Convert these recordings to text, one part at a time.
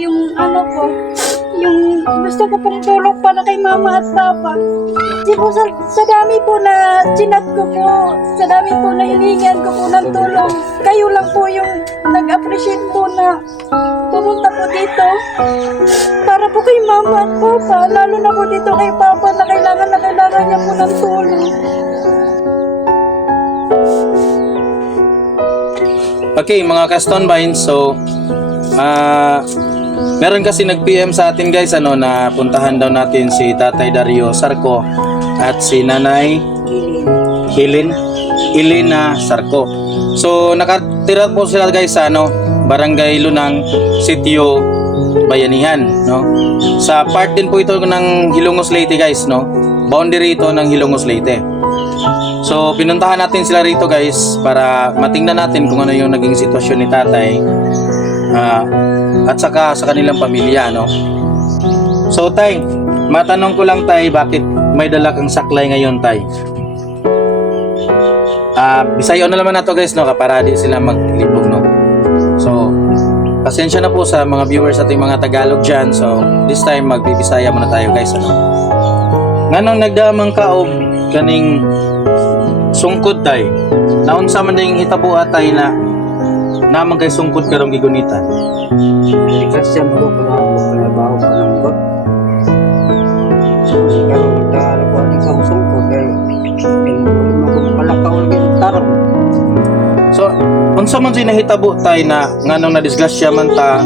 yung ano ko, yung gusto ko pong tulong para kay mama at papa. Kasi po sa, sa dami po na chinat ko po, sa dami po na hiningan ko po ng tulong, kayo lang po yung nag-appreciate po na pumunta po dito. Para po kay mama at papa, lalo na po dito kay papa na kailangan na kailangan niya po ng tulong. Okay, mga Kaston Vines, so ah meron kasi nag-PM sa atin guys ano na puntahan daw natin si Tatay Dario Sarco at si Nanay Hilin Ilina Sarco. So nakatira po sila guys sa ano Barangay Lunang Sitio Bayanihan no. Sa part din po ito ng Hilongos Leyte guys no. Boundary ito ng Hilongos Leyte. So, pinuntahan natin sila rito guys para matingnan natin kung ano yung naging sitwasyon ni tatay ah, at saka sa kanilang pamilya, no? So, tay, matanong ko lang tay, bakit may dala kang saklay ngayon, tay? Ah, Bisayo na naman na to guys, no? Para di sila maglibog, no? So, pasensya na po sa mga viewers ating mga Tagalog dyan. So, this time, magbibisaya muna tayo guys, ano? Nganong nagdamang kaog kaning sungkod tay naunsa man ding hitabo atay na naman kay sungkod karong gigunita Kasi mo ko na ako panabaho pa ng god. So, ikaw nagdala ko ang isang sungkod kay hindi mo ko palakaw ng tarong. so unsa man si nahitabo tay na nganong na disgrasya man ta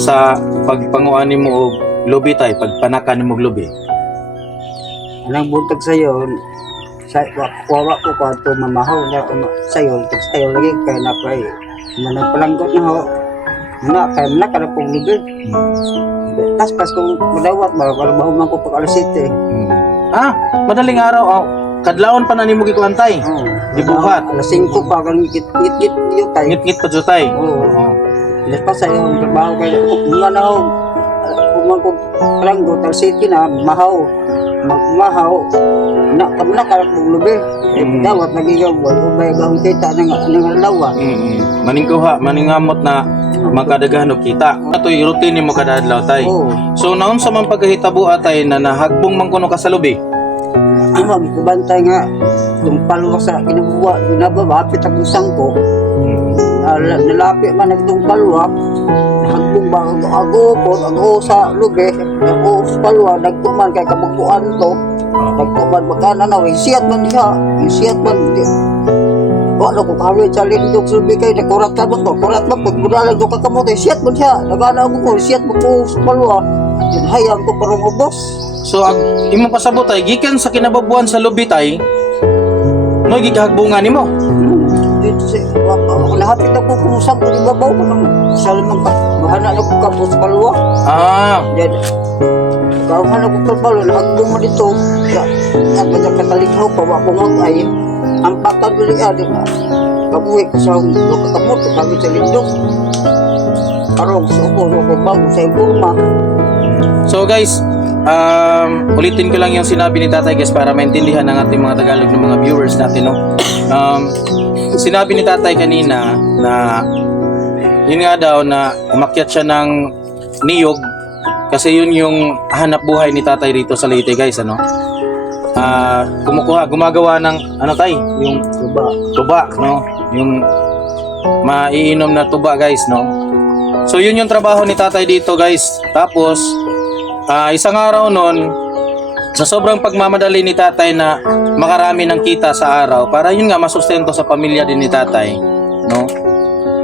sa pagpanguan nimo og lubi tay pagpanakan nimo og lubi Anang buntag sa yon, sa wawa ko ato mamahaw na sa tig sa yon lagi kay na kay manang palanggot na ho. Na kay na kada pong lubi. Tas pas kong madawat ba wala ba man ko pag alas 7. ah madaling araw oh, kadlawon pa na nimo gikuan tay Oh, Gibuhat. Alas 5 pa kan ngit ngit ngit yo tay. ngit-ngit pa jud tay Oo. Oo. Ilas pa sa yung trabaho kay mga na ho. Kung ko palanggot alas 7 na mahaw. Magmahaw. Na kamna karap mong lubi. Eh, Mm. Dawat nagigaw wala ubay gahong kita nang nang lawa. Mm-mm. maningkuha maningamot na magkadaghan og kita atoy routine nimo kada adlaw tay. So naon sa man pagkahitabo atay na nahagbong man kuno ka sa lubi? Amam ko bantay nga kung palwa sa kinabuwa nababapit ang sangko. Nal- Nalapi man nagtong palwa. Hagbong ba ang ago po, ago sa lubi, sa palwa, nagtuman kay kabugbuan to. Nagtuman magkana na, yung siyat man diha, yung siyat man di. Wala ko kawin sa lindog sa lubi kay nakurat ka ba ko, kurat ba, pag budalan ko kakamot, yung siyat man diha, nagana ako ko, yung siyat mo ko palwa. Yun hayang ko parang ubos. So ag imo pasabot ay gikan sa kinabubuan sa lubi tay. No gigahagbungan nimo. Dito sa lahapit ako kung saan ko ibabaw ko ng salamang ka. Mahana na ko kapos sa palwa. Ah, Yan. Kauhan ako sa palwa, nahagbong mo dito. Sa nagkada katalikhaw pa, wako mo ay ang patag ah, di ba? Kabuhi ko sa kakamot, kami sa lindok. Karong sa upo, sa bago sa iburma. so guys, um, ulitin ko lang yung sinabi ni Tatay guys para maintindihan ng ating mga Tagalog ng mga viewers natin no. Um, sinabi ni Tatay kanina na yun nga daw na umakyat siya ng niyog kasi yun yung hanap buhay ni Tatay rito sa Leyte guys ano. Ah, kumukuha, gumagawa ng ano tay, yung Diba? tuba, no? Yung maiinom na tuba, guys, no? So, yun yung trabaho ni tatay dito, guys. Tapos, ah, isang araw nun, sa sobrang pagmamadali ni tatay na makarami ng kita sa araw, para yun nga, masustento sa pamilya din ni tatay, no?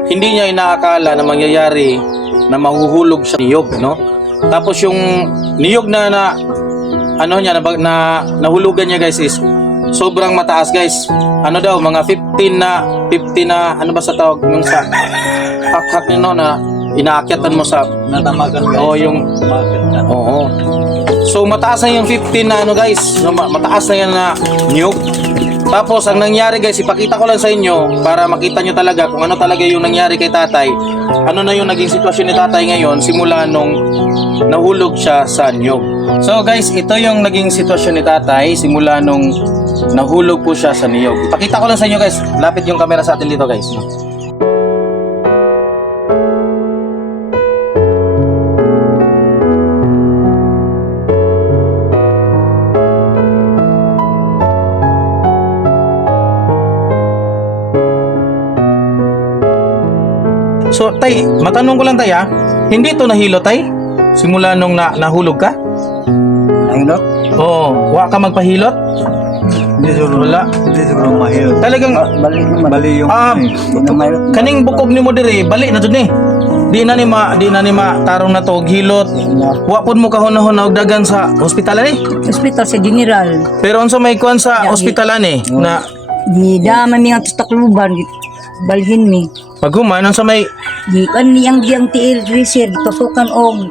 Hindi niya inaakala na mangyayari na mahuhulog siya niyog, no? Tapos yung niyog na na ano niya na, na nahulugan niya guys is sobrang mataas guys. Ano daw mga 15 na 50 na ano ba sa tawag yung sa hak-hak nino na inaakyatan mo sa Natamagan oh yung Oo. So mataas na yung 15 na ano guys, mataas na yan na niyog. Tapos ang nangyari guys, ipakita ko lang sa inyo para makita nyo talaga kung ano talaga yung nangyari kay tatay. Ano na yung naging sitwasyon ni tatay ngayon simula nung nahulog siya sa niyog. So guys, ito yung naging sitwasyon ni tatay simula nung nahulog po siya sa niyog. Ipakita ko lang sa inyo guys, lapit yung camera sa atin dito guys. Tay, matanong ko lang tay ha. Hindi to nahilo tay? Simula nung na, nahulog ka? Nahilot? Oo. Wa ka magpahilot? Hindi siguro, Wala. hindi siguro mahirap. Talagang, Ba- Bali naman. Bali yung Ah, eh. Na mahilot. kaning bukog ni mo diri, balik na dun eh. Di na ni ma, di na ni ma tarong na to og hilot. Wa pud mo kahon-hon og dagan sa ospital ni. Hospital sa General. Pero unsa may kuan sa ospital ni na Di dama mi nga takluban. Balhin mi. Paghuman unsa may Di kan niyang diyang tiil reser. Tutukan og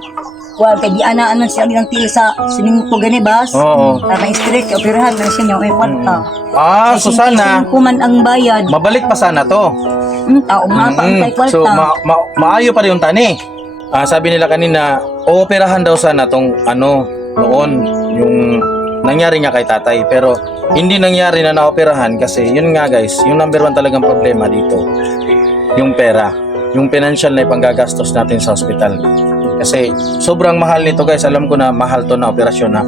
Wal kay di ana anan siya diyang tiil sa sining ko gani bas. Oo. Para straight operahan na siya niya ay kwarta. Ah, so sana kuman ang bayad. mabalik pa sana to. Mm, tao nga pa ang Mm, tay kwarta. So ma- ma- maayo pa rin yung tani. Ah, sabi nila kanina, ooperahan daw sana tong ano noon yung nangyari nga kay tatay pero hindi nangyari na naoperahan kasi yun nga guys, yung number one talagang problema dito yung pera, yung financial na ipanggagastos natin sa hospital. Kasi sobrang mahal nito guys, alam ko na mahal to na operasyon na.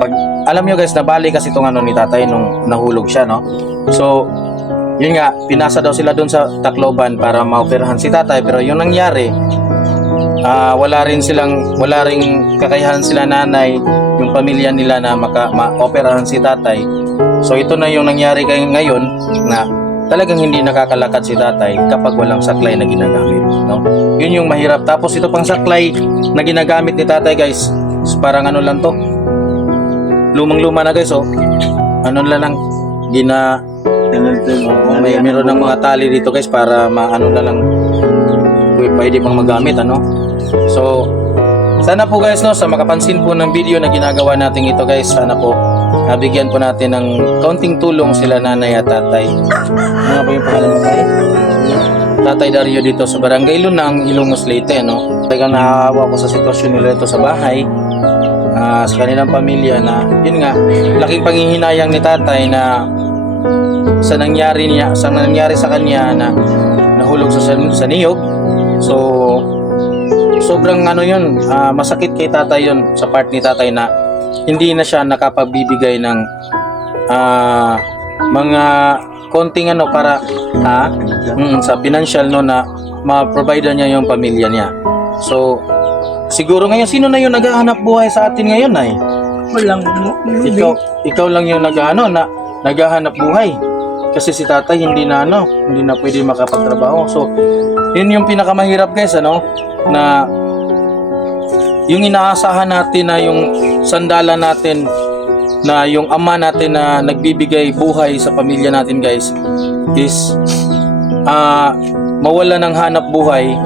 Pag alam nyo guys, nabali kasi itong ano ni tatay nung nahulog siya, no? So, yun nga, pinasa daw sila doon sa Tacloban para maoperahan si tatay pero yung nangyari ah wala rin silang wala ring kakayahan sila nanay yung pamilya nila na maka maoperahan si tatay. So ito na yung nangyari kay ngayon na talagang hindi nakakalakad si tatay kapag walang saklay na ginagamit no? Yun yung mahirap. Tapos ito pang saklay na ginagamit ni tatay guys parang ano lang to? Lumang luma na guys oh. Ano na lang gina may meron ng mga tali dito guys para maano na lang. Pwede pang magamit ano. So sana po guys no sa makapansin po ng video na ginagawa natin ito guys sana po nabigyan po natin ng kaunting tulong sila nanay at tatay. Ano nga ba yung pangalan mo? Tatay Dario dito sa Barangay Lunang, Ilongos Leyte no. Talagang nakakawa ko sa sitwasyon nila ito sa bahay. ah, sa kanilang pamilya na yun nga laking panghihinayang ni tatay na sa nangyari niya sa nangyari sa kanya na nahulog sa sa niyog so sobrang ano yun ah, masakit kay tatay yun sa part ni tatay na hindi na siya nakapagbibigay ng ah, mga konting ano para ha? Mm, sa financial no na ma-provide niya yung pamilya niya. So siguro ngayon sino na yung naghahanap buhay sa atin ngayon ay? Walang ikaw ikaw lang yung naghaano na naghahanap buhay. Kasi si tatay hindi na ano hindi na pwede makapagtrabaho. So yun yung pinakamahirap guys ano na yung inaasahan natin na yung sandala natin na yung ama natin na nagbibigay buhay sa pamilya natin guys is ah mawala ng hanap buhay.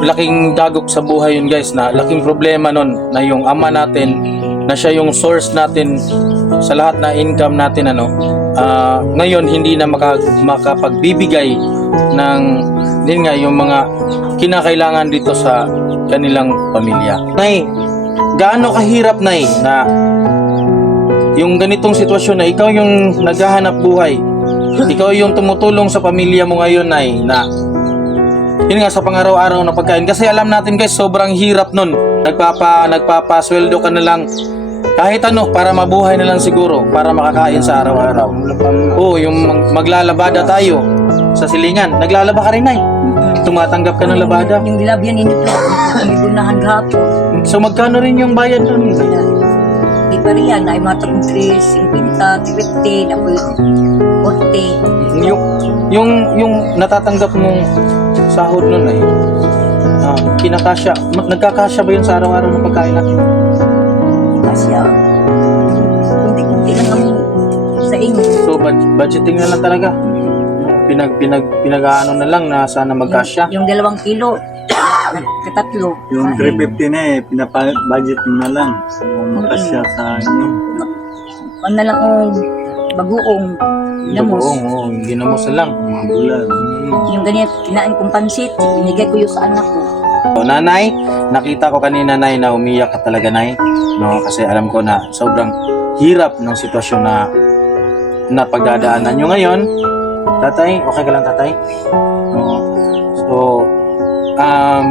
Laking dagok sa buhay yun guys na laking problema nun na yung ama natin na siya yung source natin sa lahat na income natin ano ah, ngayon hindi na maka, makapagbibigay ng din nga yung mga kinakailangan dito sa kanilang pamilya. Nay, gaano kahirap nay na yung ganitong sitwasyon na ikaw yung naghahanap buhay ikaw yung tumutulong sa pamilya mo ngayon nay na yun nga sa pangaraw-araw na pagkain. Kasi alam natin guys sobrang hirap nun. Nagpapa nagpapasweldo ka na lang kahit ano para mabuhay na lang siguro para makakain sa araw-araw. Oo yung mag- maglalabada tayo sa silingan. Naglalaba ka rin ay tumatanggap ka ng labada. Yung dilabyan ini po, kami gunahan gahapon. so magkano rin yung bayad nun? Di pa rin yan, ay mga 3, 50, 50, na po 40. yung yung yung natatanggap mong sahod nun ay ah, kinakasya. Nagkakasya ba yun sa araw-araw ng pagkain natin Kasya. Kunti-kunti lang ang sa inyo. so bud- budgeting na lang talaga pinag pinag pinag-aano na lang na sana magkasya Yung dalawang kilo, katatlo. Yung 350 na eh, pinapa-budget na lang. Kung makasya sa inyo. Ano na lang o bagoong lamos. Oo, oo, ginamos na lang Mga bulan. Yung ganyan, kinain kong pansit, binigay ko yung sa anak ko. So, nanay, nakita ko kanina nay na umiyak ka talaga nay. No, kasi alam ko na sobrang hirap ng sitwasyon na na pagdadaanan nyo ngayon. Tatay, okay ka lang tatay? No. So, um,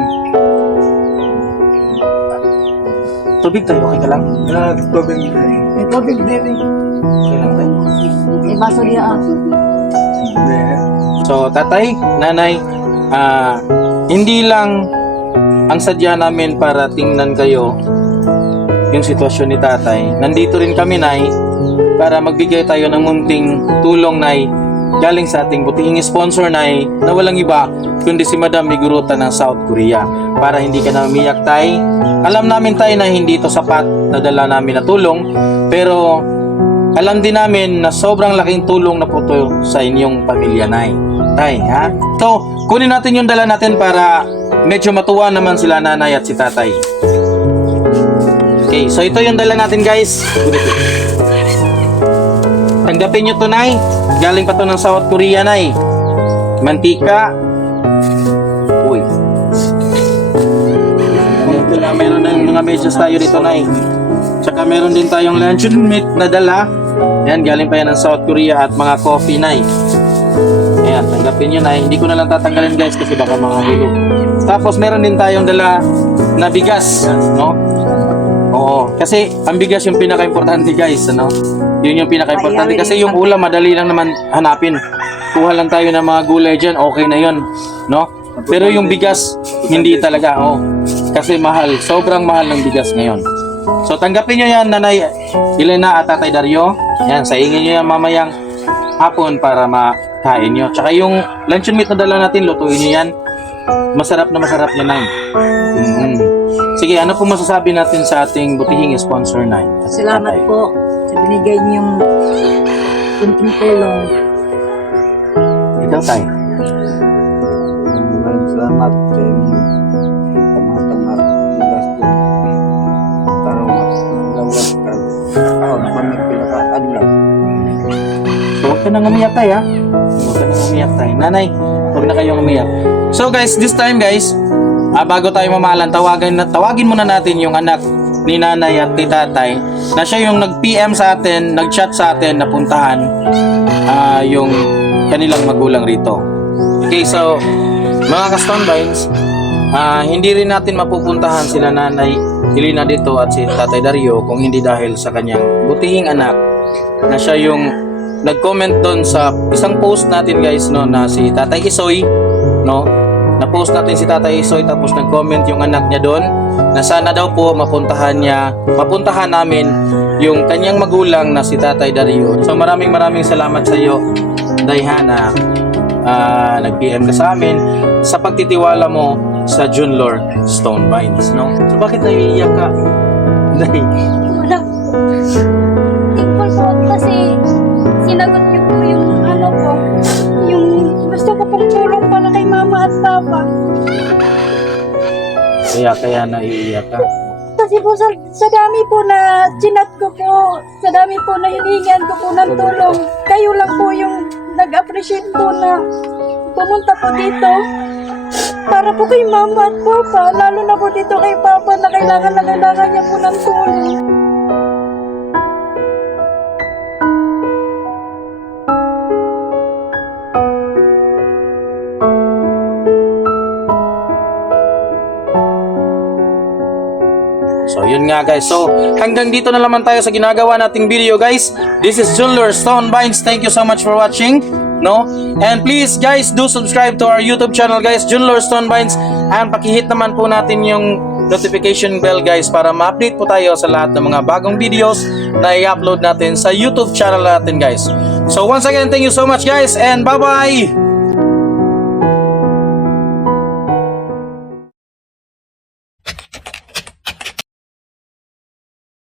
tubig tayo, okay ka lang? Ah, tubig eh. May tubig, baby. Okay lang tayo. May baso diya ah. So, tatay, nanay, ah, hindi lang ang sadya namin para tingnan kayo yung sitwasyon ni tatay. Nandito rin kami, Nay, para magbigay tayo ng munting tulong, Nay, galing sa ating butihing sponsor, Nay, na walang iba kundi si Madam Miguruta ng South Korea. Para hindi ka na umiyak, Tay. Alam namin, Tay, na hindi ito sapat na dala namin na tulong, pero alam din namin na sobrang laking tulong na po to sa inyong pamilya, Nay. Tay, ha? So, kunin natin yung dala natin para medyo matuwa naman sila nanay at si tatay. Okay, so ito yung dala natin, guys. Tanggapin nyo to, Nay. Galing pa to ng South Korea, Nay. Mantika. Uy. Meron, meron ng mga medyas tayo dito, Nay. Tsaka meron din tayong luncheon meat na dala. Yan, galing pa yan ng South Korea at mga coffee, Nay. Ayan, tanggapin nyo, Nay. Hindi ko na lang tatanggalin, guys, kasi baka mga hulog. Tapos meron din tayong dala na bigas, no? Oo, kasi ang bigas yung pinaka-importante, guys, ano? Yun yung pinaka-importante kasi yung ulam madali lang naman hanapin. Kuha lang tayo ng mga gulay diyan, okay na 'yon, no? Pero yung bigas hindi talaga, oh. Kasi mahal, sobrang mahal ng bigas ngayon. So tanggapin nyo yan, Nanay Elena at Tatay Dario. Yan, saingin nyo yan mamayang hapon para makain nyo. Tsaka yung luncheon meat na dala natin, lutuin nyo yan. Masarap na masarap yan, Nay. Mhm. Sige, ano po masasabi natin sa ating butihing sponsor, Nay? at Salamat Tatay? po sa binigay niyong kunting tulong. Ikaw, Tay. Maraming salamat Ako, nakamit pinaka-adlaw. So, huwag ka nang umiyak tayo, ha? Huwag ka nang umiyak tayo. Nanay, huwag na kayong umiyak. So, guys, this time, guys, ah, bago tayo mamahalan, tawagin, na, tawagin muna natin yung anak ni nanay at ni tatay na siya yung nag-PM sa atin, nag-chat sa atin na puntahan ah, yung kanilang magulang rito. Okay, so, mga ka-stonebines, ah, hindi rin natin mapupuntahan sila nanay Elena dito at si tatay Dario kung hindi dahil sa kanyang butihing anak na siya yung nag-comment doon sa isang post natin guys no na si Tatay Isoy no? Na post natin si Tatay Isoy tapos nag-comment yung anak niya doon na sana daw po mapuntahan niya mapuntahan namin yung kanyang magulang na si Tatay Dario. So maraming maraming salamat sa iyo Dayhana. Ah, nag-PM ka sa amin. Sa pagtitiwala mo sa Junlor Stonebines no so bakit naiiyak ka Day Wala. Thankful po kasi sinagot niyo po yung ano po, yung gusto ko pong tulong para kay mama at papa. kaya kaya naiiyak ka Kasi po sa, sa dami po na chinat ko po, sa dami po na hiningan ko po ng tulong, kayo lang po yung nag-appreciate po na pumunta po dito. Para po kay mama at papa, lalo na po dito kay papa na kailangan na kailangan niya po ng tulong. So yun nga guys. So hanggang dito na naman tayo sa ginagawa nating video guys. This is Jeweler Stonebinds. Thank you so much for watching. No? And please guys do subscribe to our YouTube channel guys, Jeweler Stonebinds. And pakihit naman po natin yung notification bell guys para ma-update po tayo sa lahat ng mga bagong videos na i-upload natin sa YouTube channel natin guys. So once again, thank you so much guys and bye-bye!